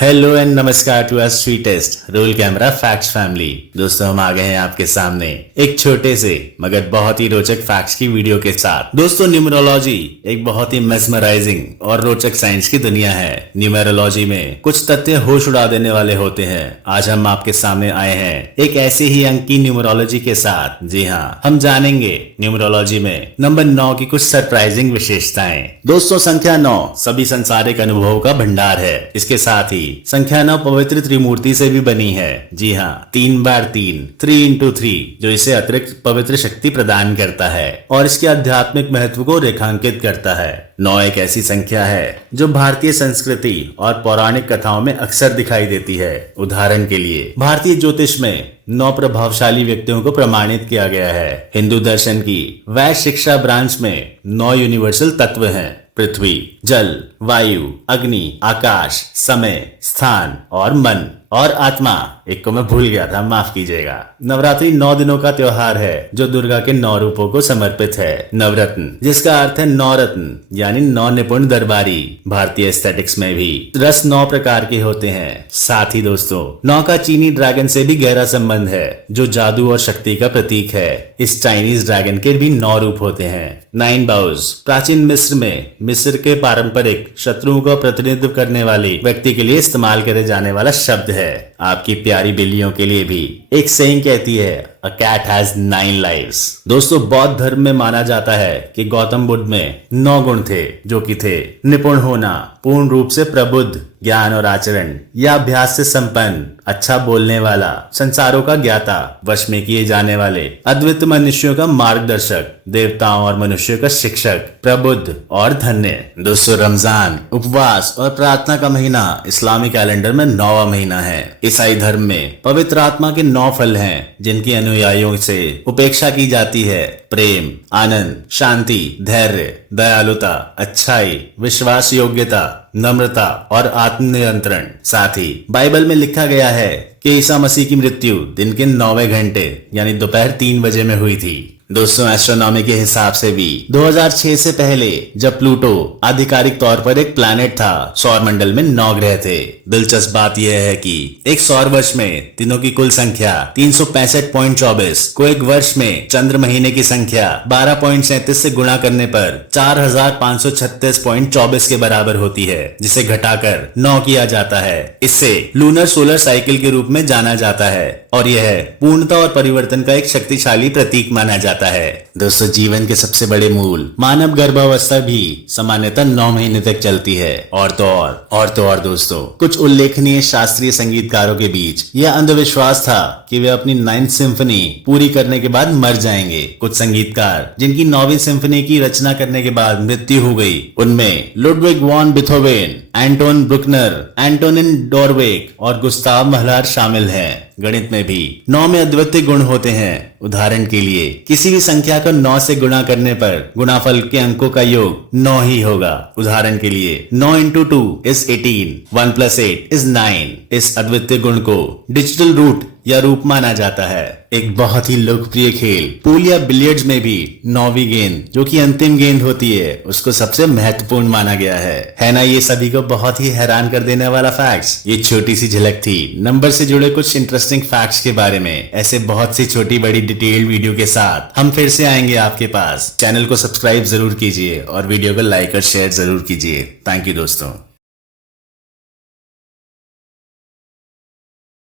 Hello and नमस्कार to our sweetest Roll Camera Facts family. दोस्तों हम आ गए हैं आपके सामने एक छोटे से मगर बहुत ही रोचक फैक्ट्स की वीडियो के साथ। दोस्तों न्यूमरोलॉजी एक बहुत ही मेस्मराइजिंग और रोचक साइंस की दुनिया है। न्यूमरोलॉजी में कुछ तथ्य होश उड़ा देने वाले होते हैं। आज हम आपके सामने आए हैं एक ऐसे ही अंक की न्यूमरोलॉजी के साथ। जी हाँ, हम जानेंगे न्यूमरोलॉजी में नंबर 9 की कुछ सरप्राइजिंग विशेषताएं। दोस्तों संख्या 9 सभी संसारिक अनुभवों का भंडार है। इसके साथ ही संख्या 9 पवित्र त्रिमूर्ति से भी बनी है। जी हाँ, 3x3 3x3 जो इसे अतिरिक्त पवित्र शक्ति प्रदान करता है और इसके आध्यात्मिक महत्व को रेखांकित करता है। 9 एक ऐसी संख्या है जो भारतीय संस्कृति और पौराणिक कथाओं में अक्सर दिखाई देती है। उदाहरण के लिए भारतीय ज्योतिष में 9 प्रभावशाली व्यक्तियों को प्रमाणित किया गया है। हिंदू दर्शन की वैश्य शिक्षा ब्रांच में 9 यूनिवर्सल तत्व हैं: पृथ्वी, जल, वायु, अग्नि, आकाश, समय, स्थान और मन और आत्मा। एक को मैं भूल गया था, माफ कीजिएगा। नवरात्रि 9 दिनों का त्योहार है जो दुर्गा के 9 रूपों को समर्पित है। नवरत्न जिसका अर्थ है 9 रत्न यानी 9 निपुण दरबारी। भारतीय एस्थेटिक्स में भी रस 9 प्रकार के होते हैं। साथ ही दोस्तों 9 का चीनी ड्रैगन से भी गहरा संबंध है जो जादू और शक्ति का प्रतीक है। इस चाइनीज ड्रैगन के भी 9 रूप होते हैं। 9 बाउस प्राचीन मिस्र में मिस्र के पारंपरिक शत्रुओं का प्रतिनिधित्व करने वाले व्यक्ति के लिए इस्तेमाल करे जाने वाला शब्द है। आपकी प्यारी बिल्लियों के लिए भी एक सेइंग कहती है A cat has 9 lives। दोस्तों बौद्ध धर्म में माना जाता है कि गौतम बुद्ध में 9 गुण थे जो कि थे निपुण होना, पूर्ण रूप से प्रबुद्ध, ज्ञान और आचरण या अभ्यास से संपन्न, अच्छा बोलने वाला, संसारों का ज्ञाता, वश में किए जाने वाले, अद्वितीय मनुष्यों का मार्गदर्शक, देवताओं और मनुष्यों का शिक्षक, प्रबुद्ध और धन्य। दोस्तों रमजान उपवास और प्रार्थना का महीना इस्लामी कैलेंडर में 9वां महीना है। ईसाई धर्म में पवित्र आत्मा के 9 फल हैं जिनकी अनुयायियों से उपेक्षा की जाती है: प्रेम, आनंद, शांति, धैर्य, दयालुता, अच्छाई, विश्वास योग्यता, नम्रता और आत्मनियंत्रण। साथ ही बाइबल में लिखा गया है कि ईसा मसीह की मृत्यु दिन के 9वें घंटे यानी दोपहर 3 बजे में हुई थी। दोस्तों एस्ट्रोनॉमी के हिसाब से भी 2006 से पहले जब प्लूटो आधिकारिक तौर पर एक प्लैनेट था, सौर मंडल में 9 ग्रह थे। दिलचस्प बात यह है कि एक सौर वर्ष में दिनों की कुल संख्या 365.24 को एक वर्ष में चंद्र महीने की संख्या 12.37 से गुणा करने पर 4536.24 के बराबर होती है, जिसे घटाकर 9 किया जाता है। इससे लूनर सोलर साइकिल के रूप में जाना जाता है और यह पूर्णता और परिवर्तन का एक शक्तिशाली प्रतीक माना जाता है। दोस्तों जीवन के सबसे बड़े मूल मानव गर्भावस्था भी सामान्यतः 9 महीने तक चलती है। और दोस्तों कुछ उल्लेखनीय शास्त्रीय संगीतकारों के बीच यह अंधविश्वास था कि वे अपनी 9th सिम्फनी पूरी करने के बाद मर जाएंगे। कुछ संगीतकार जिनकी 9वीं सिम्फनी की रचना करने के बाद मृत्यु हो गई, उनमें Ludwig von Beethoven, Anton Bruckner, Antonin Dvorak और गुस्ताव महलर शामिल हैं। गणित में भी 9 में अद्वितीय गुण होते हैं। उदाहरण के लिए किसी भी संख्या को 9 से गुणा करने पर गुणाफल के अंकों का योग 9 ही होगा। उदाहरण के लिए 9 into 2 is 18, 1 plus 8 is 9। इस अद्वितीय गुण को डिजिटल रूट या रूप माना जाता है। एक बहुत ही लोकप्रिय खेल पूल या बिलियर्ड्स में भी 9वीं गेंद जो कि अंतिम गेंद होती है उसको सबसे महत्वपूर्ण माना गया है ना। ये सभी को बहुत ही हैरान कर देने वाला फैक्ट्स। ये छोटी सी झलक थी नंबर से जुड़े कुछ इंटरेस्टिंग फैक्ट्स के बारे में। ऐसे बहुत सी छोटी बड़ी डिटेल्ड वीडियो के साथ हम फिर से आएंगे आपके पास। चैनल को सब्सक्राइब जरूर कीजिए और वीडियो को लाइक और शेयर जरूर कीजिए। थैंक यू दोस्तों।